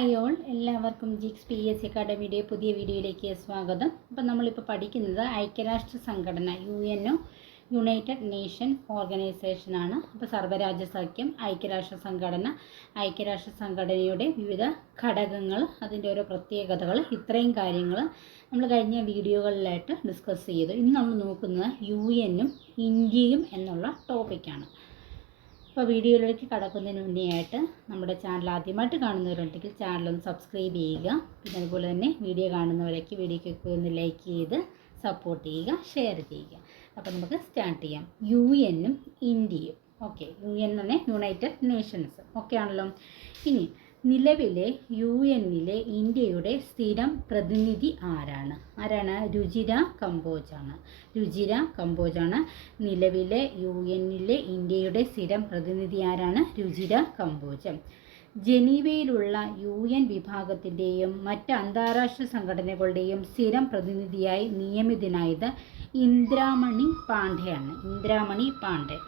Hi all എല്ലാവർക്കും ജിക്സ് P S C അക്കാഡമിയുടെ പുതിയ വീഡിയോയിലേക്ക് സ്വാഗതം. അപ്പം നമ്മളിപ്പോൾ പഠിക്കുന്നത് ഐക്യരാഷ്ട്ര സംഘടന U N O united nation ഓർഗനൈസേഷനാണ് അപ്പോൾ സർവരാജ്യ സഖ്യം ഐക്യരാഷ്ട്ര സംഘടന ഐക്യരാഷ്ട്ര സംഘടനയുടെ വിവിധ ഘടകങ്ങൾ അതിന്റെ ഓരോ പ്രത്യേകതകൾ ഇത്രയും കാര്യങ്ങൾ നമ്മൾ കഴിഞ്ഞ വീഡിയോകളിലായിട്ട് ഡിസ്കസ് ചെയ്തു. ഇന്ന് നമ്മൾ നോക്കുന്നത് യു എന്നും ഇന്ത്യയും എന്നുള്ള ടോപ്പിക്കാണ് അപ്പോൾ വീഡിയോയിലേക്ക് കടക്കുന്നതിന് മുന്നേ ആയിട്ട് നമ്മുടെ ചാനൽ ആദ്യമായിട്ട് കാണുന്നവരുണ്ടെങ്കിൽ ചാനലൊന്ന് സബ്സ്ക്രൈബ് ചെയ്യുക. പിന്നെ അതുപോലെ തന്നെ വീഡിയോ കാണുന്നവരൊക്കെ വീഡിയോക്ക് ഒന്ന് ലൈക്ക് ചെയ്ത് സപ്പോർട്ട് ചെയ്യുക ഷെയർ ചെയ്യുക. അപ്പോൾ നമുക്ക് സ്റ്റാർട്ട് ചെയ്യാം. യു എന്നും ഇന്ത്യയും. ഓക്കെ യു എൻ തന്നെ യുണൈറ്റഡ് നേഷൻസ് ഓക്കെ ആണല്ലോ. ഇനി നിലവിലെ യു എന്നിലെ ഇന്ത്യയുടെ സ്ഥിരം പ്രതിനിധി ആരാണ്? ആരാണ്? രുചിര കമ്പോജാണ്. രുചിര കമ്പോജാണ്. നിലവിലെ യു എന്നിലെ ഇന്ത്യയുടെ സ്ഥിരം പ്രതിനിധി ആരാണ്? രുചിര കമ്പോജം. ജനീവയിലുള്ള യു എൻ വിഭാഗത്തിന്റെയും മറ്റ് അന്താരാഷ്ട്ര സംഘടനകളുടെയും സ്ഥിരം പ്രതിനിധിയായി നിയമിതനായത് ഇന്ദ്രാമണി പാണ്ഡെയാണ്. ഇന്ദ്രാമണി പാണ്ഡെ.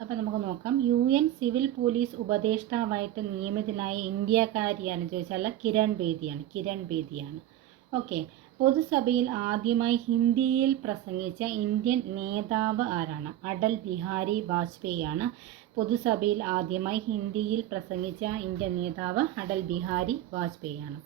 അപ്പോൾ നമുക്ക് നോക്കാം. യു എൻ സിവിൽ പോലീസ് ഉപദേഷ്ടാവായിട്ട് നിയമിതനായ ഇന്ത്യക്കാരിയാണ് ചോദിച്ചാൽ കിരൺ ബേദിയാണ്. കിരൺ ബേദിയാണ്. ഓക്കെ. പൊതുസഭയിൽ ആദ്യമായി ഹിന്ദിയിൽ പ്രസംഗിച്ച ഇന്ത്യൻ നേതാവ് ആരാണ്? അടൽ ബിഹാരി വാജ്പേയിയാണ്. പൊതുസഭയിൽ ആദ്യമായി ഹിന്ദിയിൽ പ്രസംഗിച്ച ഇന്ത്യൻ നേതാവ് അടൽ ബിഹാരി വാജ്പേയിയാണ്.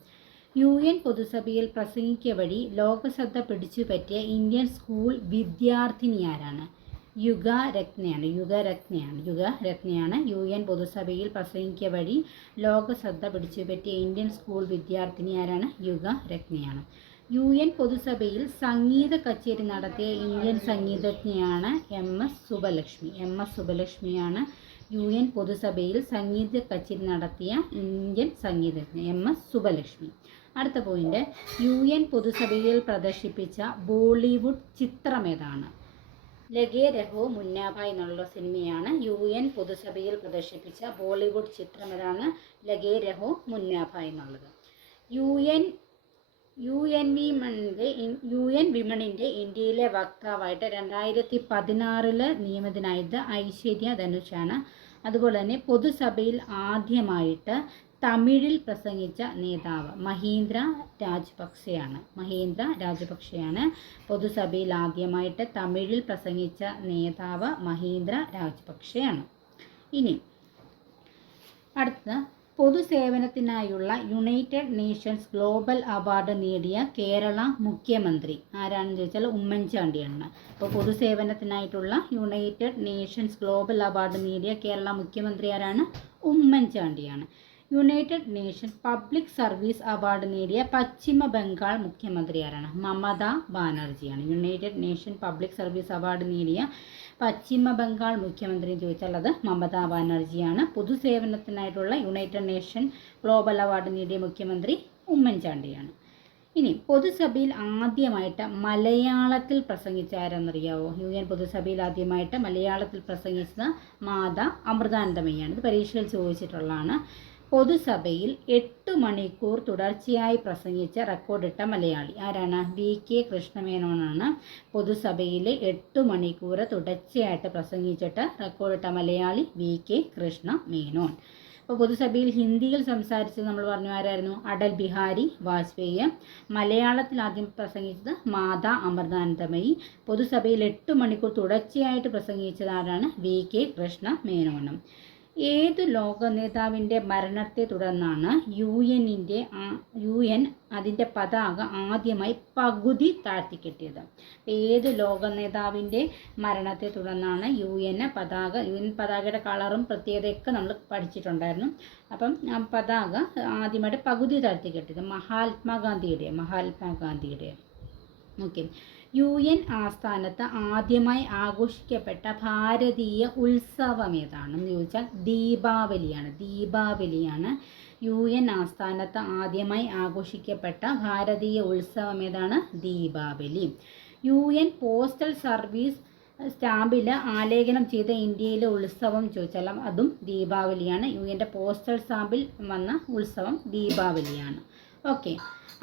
യു എൻ പൊതുസഭയിൽ പ്രസംഗിക്കുക വഴി ലോകശ്രദ്ധ പിടിച്ചുപറ്റിയ ഇന്ത്യൻ സ്കൂൾ വിദ്യാർത്ഥിനി ആരാണ്? യുഗരത്നയാണ് യുഗരത്നയാണ് യുഗരത്നയാണ്. യു എൻ പൊതുസഭയിൽ പ്രസംഗിക്കുക വഴി ലോകശ്രദ്ധ പിടിച്ചുപറ്റിയ ഇന്ത്യൻ സ്കൂൾ വിദ്യാർത്ഥിനി ആരാണ്? യുഗരത്നയാണ്. യു എൻ പൊതുസഭയിൽ സംഗീത കച്ചേരി നടത്തിയ Indian സംഗീതജ്ഞയാണ് M S Subbalakshmi. M S സുബലക്ഷ്മിയാണ് U N പൊതുസഭയിൽ സംഗീത കച്ചേരി നടത്തിയ ഇന്ത്യൻ സംഗീതജ്ഞ എം എസ് സുബലക്ഷ്മി. അടുത്ത പോയിന്റ് യു എൻ പൊതുസഭയിൽ പ്രദർശിപ്പിച്ച ബോളിവുഡ് ചിത്രം ഏതാണ്? ലഗേ രഹോ മുന്നാഭ എന്നുള്ള സിനിമയാണ് യു എൻ പൊതുസഭയിൽ പ്രദർശിപ്പിച്ച ബോളിവുഡ് ചിത്രം ഏതാണ് ലഗേ രഹോ മുന്നാഭ എന്നുള്ളത്. യു എൻ യു എൻ വിമണിന്റെ യു എൻ വിമണിന്റെ ഇന്ത്യയിലെ വക്താവായിട്ട് രണ്ടായിരത്തി പതിനാറിൽ നിയമിതനായത് ഐശ്വര്യ ധനുഷാണ്. അതുപോലെ തന്നെ പൊതുസഭയിൽ ആദ്യമായിട്ട് തമിഴിൽ പ്രസംഗിച്ച നേതാവ് മഹീന്ദ്ര രാജപക്സെയാണ്. മഹീന്ദ്ര രാജപക്സെയാണ് പൊതുസഭയിൽ ആദ്യമായിട്ട് തമിഴിൽ പ്രസംഗിച്ച നേതാവ് മഹീന്ദ്ര രാജപക്സെയാണ്. ഇനി അടുത്ത പൊതുസേവനത്തിനായുള്ള യുണൈറ്റഡ് നേഷൻസ് ഗ്ലോബൽ അവാർഡ് നേടിയ കേരള മുഖ്യമന്ത്രി ആരാണെന്ന് ചോദിച്ചാൽ ഉമ്മൻചാണ്ടിയാണ്. അപ്പോൾ പൊതുസേവനത്തിനായിട്ടുള്ള യുണൈറ്റഡ് നേഷൻസ് ഗ്ലോബൽ അവാർഡ് നേടിയ കേരള മുഖ്യമന്ത്രി ആരാണ്? ഉമ്മൻചാണ്ടിയാണ്. United nation public service award നേടിയ പശ്ചിമ ബംഗാൾ മുഖ്യമന്ത്രി ആരാണ്? Mamata ബാനർജിയാണ്. United nation public service award നേടിയ പശ്ചിമ ബംഗാൾ മുഖ്യമന്ത്രി ചോദിച്ചാൽ അത് മമതാ ബാനർജിയാണ്. പൊതുസേവനത്തിനായിട്ടുള്ള യുണൈറ്റഡ് നേഷൻ ഗ്ലോബൽ അവാർഡ് നേടിയ മുഖ്യമന്ത്രി ഉമ്മൻചാണ്ടിയാണ്. ഇനി പൊതുസഭയിൽ ആദ്യമായിട്ട് മലയാളത്തിൽ പ്രസംഗിച്ച ആരെന്നറിയാവോ? യു എൻ പൊതുസഭയിൽ ആദ്യമായിട്ട് മലയാളത്തിൽ പ്രസംഗിച്ചത് മാതാ അമൃതാനന്ദമയാണ് ഇത് പരീക്ഷയിൽ ചോദിച്ചിട്ടുള്ളതാണ്. പൊതുസഭയിൽ എട്ട് മണിക്കൂർ തുടർച്ചയായി പ്രസംഗിച്ച റെക്കോർഡിട്ട മലയാളി. ആരാണ്? വി. കെ. കൃഷ്ണമേനോനാണ്. പൊതുസഭയിൽ എട്ട് മണിക്കൂർ തുടർച്ചയായിട്ട് പ്രസംഗിച്ചിട്ട് റെക്കോർഡിട്ട മലയാളി വി. കെ. കൃഷ്ണ മേനോൻ അപ്പോൾ പൊതുസഭയിൽ ഹിന്ദിയിൽ സംസാരിച്ചത് നമ്മൾ പറഞ്ഞു ആരായിരുന്നു? അടൽ ബിഹാരി വാജ്പേയി. മലയാളത്തിൽ ആദ്യം പ്രസംഗിച്ചത് മാതാ അമൃതാനന്ദമയി. പൊതുസഭയിൽ എട്ട് മണിക്കൂർ തുടർച്ചയായിട്ട് പ്രസംഗിച്ചത് ആരാണ്? വി. കെ. കൃഷ്ണ ഏതു ലോക നേതാവിന്റെ മരണത്തെ തുടർന്നാണ് യു എന്നിന്റെ യു എൻ അതിന്റെ പതാക ആദ്യമായി പകുതി താഴ്ത്തിക്കെട്ടിയത്? ഏത് ലോക നേതാവിന്റെ മരണത്തെ തുടർന്നാണ് യു എൻ പതാക യു എൻ പതാകയുടെ കളറും പ്രത്യേകതയൊക്കെ നമ്മൾ പഠിച്ചിട്ടുണ്ടായിരുന്നു. അപ്പം ആ പതാക ആദ്യമായിട്ട് പകുതി താഴ്ത്തിക്കെട്ടിയത് മഹാത്മാഗാന്ധിയുടെ മഹാത്മാഗാന്ധിയുടെ ഓക്കെ യു എൻ ആസ്ഥാനത്ത് ആദ്യമായി ആഘോഷിക്കപ്പെട്ട ഭാരതീയ ഉത്സവം ഏതാണെന്ന് ചോദിച്ചാൽ ദീപാവലിയാണ്. ദീപാവലിയാണ് യു എൻ ആസ്ഥാനത്ത് ആദ്യമായി ആഘോഷിക്കപ്പെട്ട ഭാരതീയ ഉത്സവം ഏതാണ്? Deepavali. U N postal service സ്റ്റാമ്പിൽ ആലേഖനം ചെയ്ത ഇന്ത്യയിലെ ഉത്സവം ചോദിച്ചാൽ അതും ദീപാവലിയാണ്. യു എന്റെ പോസ്റ്റൽ സ്റ്റാമ്പിൽ വന്ന ഉത്സവം ദീപാവലിയാണ്. ഓക്കെ.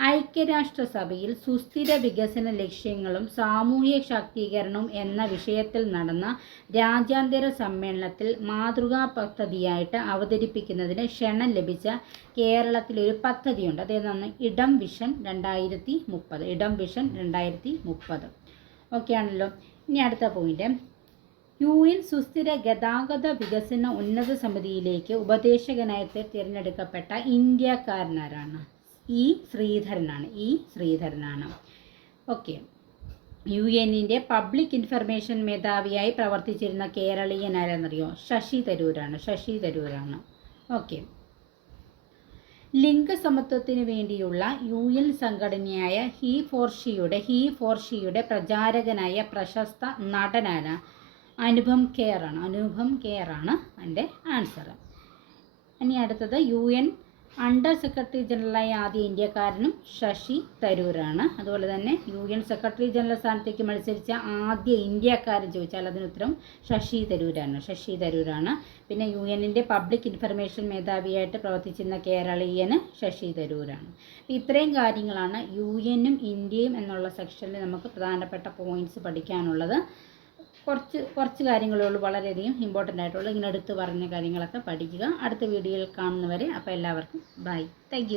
ഐക്യരാഷ്ട്രസഭയിൽ സുസ്ഥിര വികസന ലക്ഷ്യങ്ങളും സാമൂഹ്യ ശാക്തീകരണവും എന്ന വിഷയത്തിൽ നടന്ന രാജ്യാന്തര സമ്മേളനത്തിൽ മാതൃകാ പദ്ധതിയായിട്ട് അവതരിപ്പിക്കുന്നതിന് ക്ഷണം ലഭിച്ച കേരളത്തിലൊരു പദ്ധതിയുണ്ട്. അതേതാണ് ഇടം വിഷൻ രണ്ടായിരത്തി മുപ്പത്. ഇടം വിഷൻ രണ്ടായിരത്തി മുപ്പത്. ഓക്കെ ആണല്ലോ. ഇനി അടുത്ത പോയിന്റ് യു എൻ സുസ്ഥിര ഗതാഗത വികസന ഉന്നത സമിതിയിലേക്ക് ഉപദേശകനായി തിരഞ്ഞെടുക്കപ്പെട്ട ഇന്ത്യക്കാരനാരാണ്? ഇ ശ്രീധരനാണ്. ഇ ശ്രീധരനാണ്. ഓക്കെ. യു എന്നിന്റെ പബ്ലിക് ഇൻഫർമേഷൻ മേധാവിയായി പ്രവർത്തിച്ചിരുന്ന കേരളീയൻ ആരാന്നറിയോ? ശശി തരൂരാണ്. ശശി തരൂരാണ്. ഓക്കെ. ലിംഗസമത്വത്തിന് വേണ്ടിയുള്ള യു എൻ സംഘടനയായ ഹി ഫോർ ഷിയുടെ ഹി ഫോർ ഷിയുടെ പ്രചാരകനായ പ്രശസ്ത നടനാണ് അനുപം കെയറാണ് അനുപം കെയറാണ് എന്റെ ആൻസർ ഇനി അടുത്തത് യു എൻ അണ്ടർ സെക്രട്ടറി ജനറലായ ആദ്യ ഇന്ത്യക്കാരനും ശശി തരൂരാണ്. അതുപോലെ തന്നെ യു എൻ സെക്രട്ടറി ജനറൽ സ്ഥാനത്തേക്ക് മത്സരിച്ച ആദ്യ ഇന്ത്യക്കാരൻ ചോദിച്ചാൽ അതിന് ഉത്തരം ശശി തരൂരാണ്. ശശി തരൂരാണ്. പിന്നെ യു എന്നിന്റെ പബ്ലിക് ഇൻഫർമേഷൻ മേധാവിയായിട്ട് പ്രവർത്തിച്ചിരുന്ന കേരളീയന് ശശി തരൂരാണ്. ഇത്രയും കാര്യങ്ങളാണ് യു എന്നും ഇന്ത്യയും എന്നുള്ള സെക്ഷനിൽ നമുക്ക് പ്രധാനപ്പെട്ട പോയിന്റ്സ് പഠിക്കാനുള്ളത്. കുറച്ച് കുറച്ച് കാര്യങ്ങളേ ഉള്ളൂ വളരെയധികം ഇമ്പോർട്ടന്റ് ആയിട്ടുള്ള. ഇങ്ങനെ എടുത്ത് പറഞ്ഞ കാര്യങ്ങളൊക്കെ പഠിക്കുക. അടുത്ത വീഡിയോയിൽ കാണുന്നവരെ അപ്പോൾ എല്ലാവർക്കും ബൈ താങ്ക്